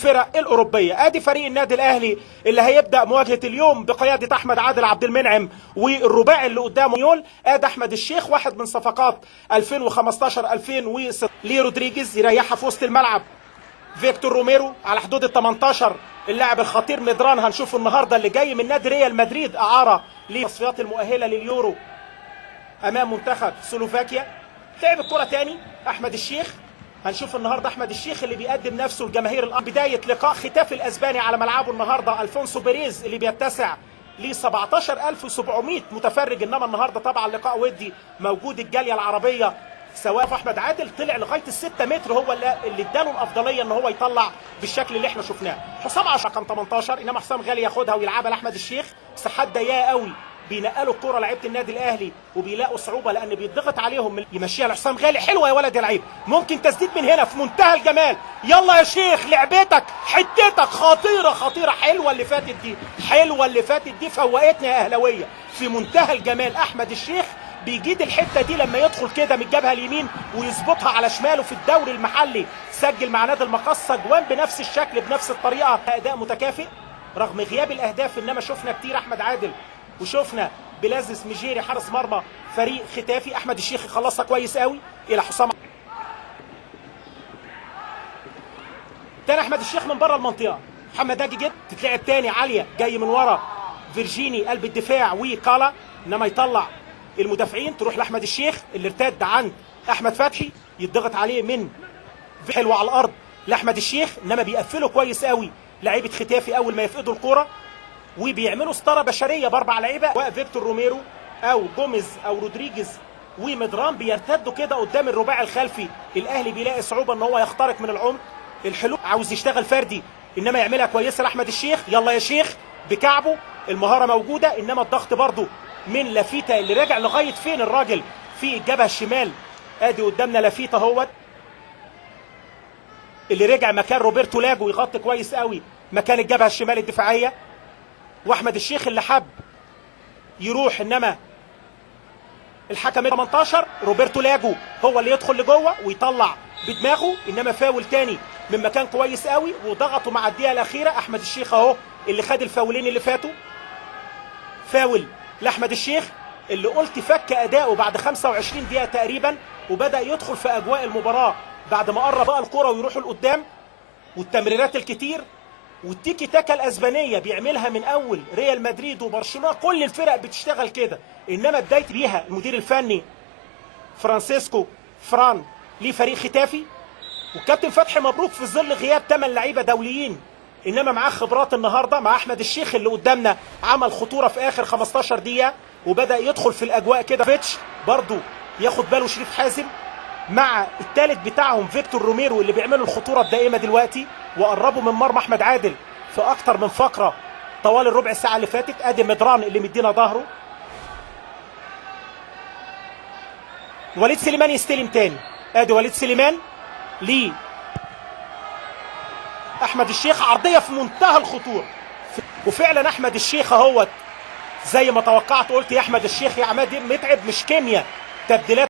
الفرق الاوروبيه. ادي فريق النادي الاهلي اللي هيبدا مواجهه اليوم بقياده احمد عادل عبد المنعم والرباعي اللي قدامه يول. ادي احمد الشيخ واحد من صفقات 2015 2006 لرودريجيز يريحها في وسط الملعب. فيكتور روميرو على حدود ال 18 اللاعب الخطير مدران هنشوفه النهارده اللي جاي من نادي ريال مدريد اعاره للتصفيات المؤهله لليورو امام منتخب سلوفاكيا. لعب الكره تاني احمد الشيخ. هنشوف النهارده احمد الشيخ اللي بيقدم نفسه لجماهير الارض. بدايه لقاء ختاف الاسباني على ملعبه النهارده الفونسو بيريز اللي بيتسع ل 17700 متفرج. انما النهارده طبعا لقاء ودي موجود الجاليه العربيه سواء احمد عادل طلع لغايه ال6 متر هو اللي اداله الافضليه ان هو يطلع بالشكل اللي احنا شفناه. حسام عاشور كان 18 انما حسام غالي ياخدها ويلعبها لاحمد الشيخ. مساحات ضيقه قوي بينقلوا الكره لعيبه النادي الاهلي وبيلاقوا صعوبه لان بيتضغط عليهم. يمشيها لحسام غالي. حلوه يا ولد يا لعيب. ممكن تسديد من هنا في منتهى الجمال. يلا يا شيخ لعبتك حتتك خطيره خطيره. حلوه اللي فاتت دي. حلوه اللي فاتت دي فوقتنا يا اهلاويه. في منتهى الجمال احمد الشيخ بيجيد الحته دي لما يدخل كده من الجبهه اليمين ويظبطها على شماله. في الدوري المحلي سجل مع نادي المقصه جوان بنفس الشكل بنفس الطريقه. اداء متكافئ رغم غياب الاهداف. انما شفنا كتير احمد عادل وشفنا بلازس ميجيري حارس مرمى فريق ختافي. احمد الشيخ يخلصها كويس قوي الى حسام تاني. احمد الشيخ من بره المنطقه. محمد ناجي جد تتلعب تاني عاليه جاي من ورا فيرجيني قلب الدفاع وكالا. انما يطلع المدافعين تروح لاحمد الشيخ اللي ارتد عند احمد فتحي. يضغط عليه من حلوه على الارض لاحمد الشيخ. انما بيقفله كويس قوي لعيبه ختافي اول ما يفقدوا الكوره وبيعملوا ستاره بشريه باربع لعيبه سواء فيكتور روميرو او جوميز او رودريجيز ومدران بيرتدوا كده قدام الرباعي الخلفي. الاهلي بيلاقي صعوبه ان هو يخترق من العمق. الحلول عاوز يشتغل فردي انما يعملها كويسه لاحمد الشيخ. يلا يا شيخ بكعبه. المهاره موجوده انما الضغط برضه من لافيتا اللي راجع لغايه فين الراجل في الجبهه الشمال. ادي قدامنا لافيتا اهوت اللي رجع مكان روبرتو لاجو يغطي كويس قوي مكان الجبهه الشمال الدفاعيه. واحمد الشيخ اللي حب يروح انما الحكم 18 روبرتو لاجو هو اللي يدخل لجوه ويطلع بدماغه. انما فاول تاني من مكان كويس قوي وضغطوا مع الدقيقه الاخيره. احمد الشيخ اهو اللي خد الفاولين اللي فاتوا. فاول لاحمد الشيخ اللي قلت فك اداؤه بعد 25 دقيقه تقريبا وبدا يدخل في اجواء المباراه بعد ما قرب بقى الكره ويروحوا لقدام. والتمريرات الكتير والتيكي تاكا الاسبانيه بيعملها من اول ريال مدريد وبرشلونه. كل الفرق بتشتغل كده. انما بدايه بيها المدير الفني فرانسيسكو فران لفريق ختافي. والكابتن فتحي مبروك في ظل غياب 8 لعيبه دوليين انما معاه خبرات النهارده مع احمد الشيخ اللي قدامنا عمل خطوره في اخر 15 دقيقه وبدا يدخل في الاجواء كده. فيتش برضو ياخد باله شريف حازم مع الثالث بتاعهم فيكتور روميرو اللي بيعملوا الخطوره الدائمه دلوقتي وقربوا من مرمى احمد عادل في اكتر من فقره طوال الربع ساعه اللي فاتت. ادي مدران اللي مدينا ظهره. وليد سليمان يستلم تاني. ادي وليد سليمان ليه احمد الشيخ عرضيه في منتهى الخطوره. وفعلا احمد الشيخ اهوت زي ما توقعت. قلت يا احمد الشيخ يا عماد متعب مش كيمياء تبديلات